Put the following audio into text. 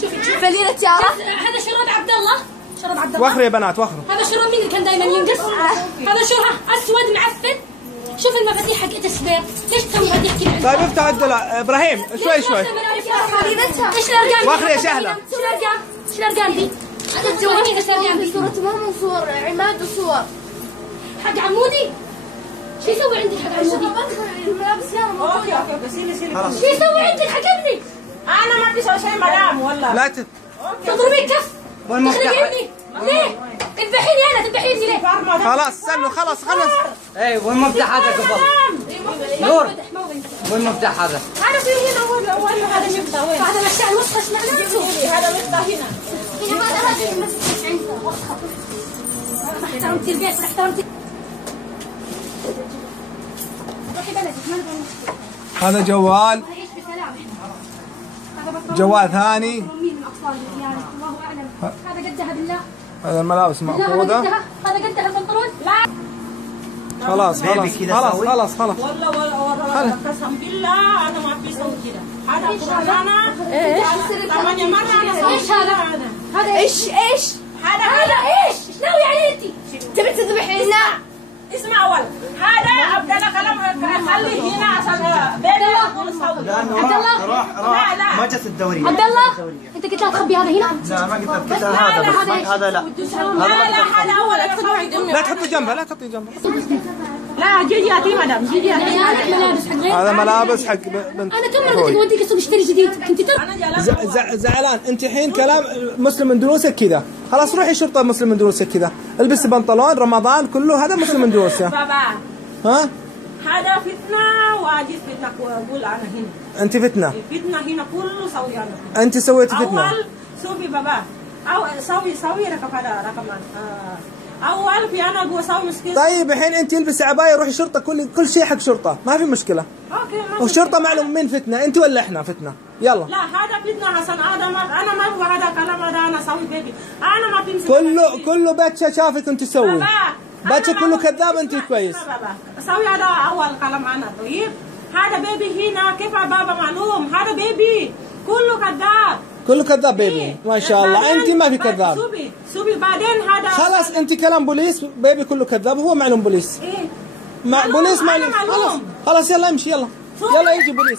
شوفي فليلة تيارة. هذا شراب عبد الله، شراب عبد الله. وخري يا بنات وخروا. هذا شراب مين اللي كان دائما ينقص؟ هذا شو اسود معفن. شوف المفاتيح حقت السبير، ليش تسوي مفاتيح كذا؟ طيب افتح الدولاب ابراهيم شوي شوي. ايش الارقام؟ وخري يا شهلة. ايش الارقام؟ ايش الارقام دي؟ تزوجني ايش الارقام دي؟ صورة ماما وصور عماد وصور حق عمودي؟ شو يسوي عندك حق عمودي؟ الملابس يلا. اوكي سيلي شو يسوي عندك حق ابني؟ انا ما في شيء مدام والله. لا تضربين كف؟ تخرجيني؟ ليه؟ تذبحيني انا، تذبحيني ليه؟ خلاص استنوا خلاص. اي وين المفتاح هذا قبل؟ نور وين المفتاح هذا؟ هذا في هنا هو هذا المفتاح وين؟ هذا مفتاح الوسخه ايش معناه؟ هذا مفتاح هنا. هذا المفتاح عنده وسخه. ما احترمتي البيت، ما احترمتي. روحي بلدك ما نبغى نشتري. هذا جوال، نعيش بسلام احنا. جوال ثاني. مين من اطفال يعني الله اعلم. هذا قدها بالله. هذا الملابس مأخوذة. هذا قدها البنطلون؟ لا. خلاص والله قسم بالله انا ما في صوت كذا. هذا قرآن ايش؟ 8 مرة انا ايش هذا؟ هذا ايش؟ هذا ايش؟ ايش ناوي عليه انت؟ تبي تذبحي لنا؟ اسمع اول هذا عبد الله كلام خلي هنا عشان بيبي يقول صوت. عبد الله لا ما جت الدورية. عبد الله انت قلت لا تخبي هذا هنا؟ لا ما قلت لك هذا لا. هذا اول ادخل. لا تحطي جنبها، لا تحطي جنبها. لا جيجي هاتي مدام جيجي هاتي. هذا ملابس حق غير. هذا ملابس حق بنت. انا كم مره قلت اوديك السوق اشتري جديد، كنت زعلان انت الحين كلام مسلم اندونيسيا كذا. خلاص روحي شرطه مسلم اندونيسيا كذا، البسي بنطلون رمضان كله هذا مسلم اندونيسيا. بابا ها هذا فتنة واجد فتنة. أقول أنا هنا انت فتنه. فتنة هنا كله سوي أنا. انت سويتي فتنه. أول شوفي بابا أو سوي رقم هذا رقم أول في أنا أقول سوي مشكلة. طيب الحين انت البسي عبايه روحي شرطه، كل شيء حق شرطه ما في مشكله. أوكي. والشرطه معلوم مين فتنه، انت ولا احنا فتنه؟ يلا. لا هذا فتنة حسن. أنا ما هو هذا كلام هذا أنا سوي بيبي. أنا ما تمسك. كله باتشا شافك انت تسوي. باتشا كله كذاب انت كويس. بابا سوي هذا أول كلام أنا. طيب هذا بيبي هنا كيف بابا معلوم هذا بيبي كله كذاب. كله كذاب بيبي ما شاء الله. انت ما في كذاب. شوفي بعدين هذا خلاص انت كلام بوليس بيبي كله كذاب، هو معلوم بوليس. ايه بوليس معلوم. معلوم. خلاص يلا امشي يلا يجي بوليس.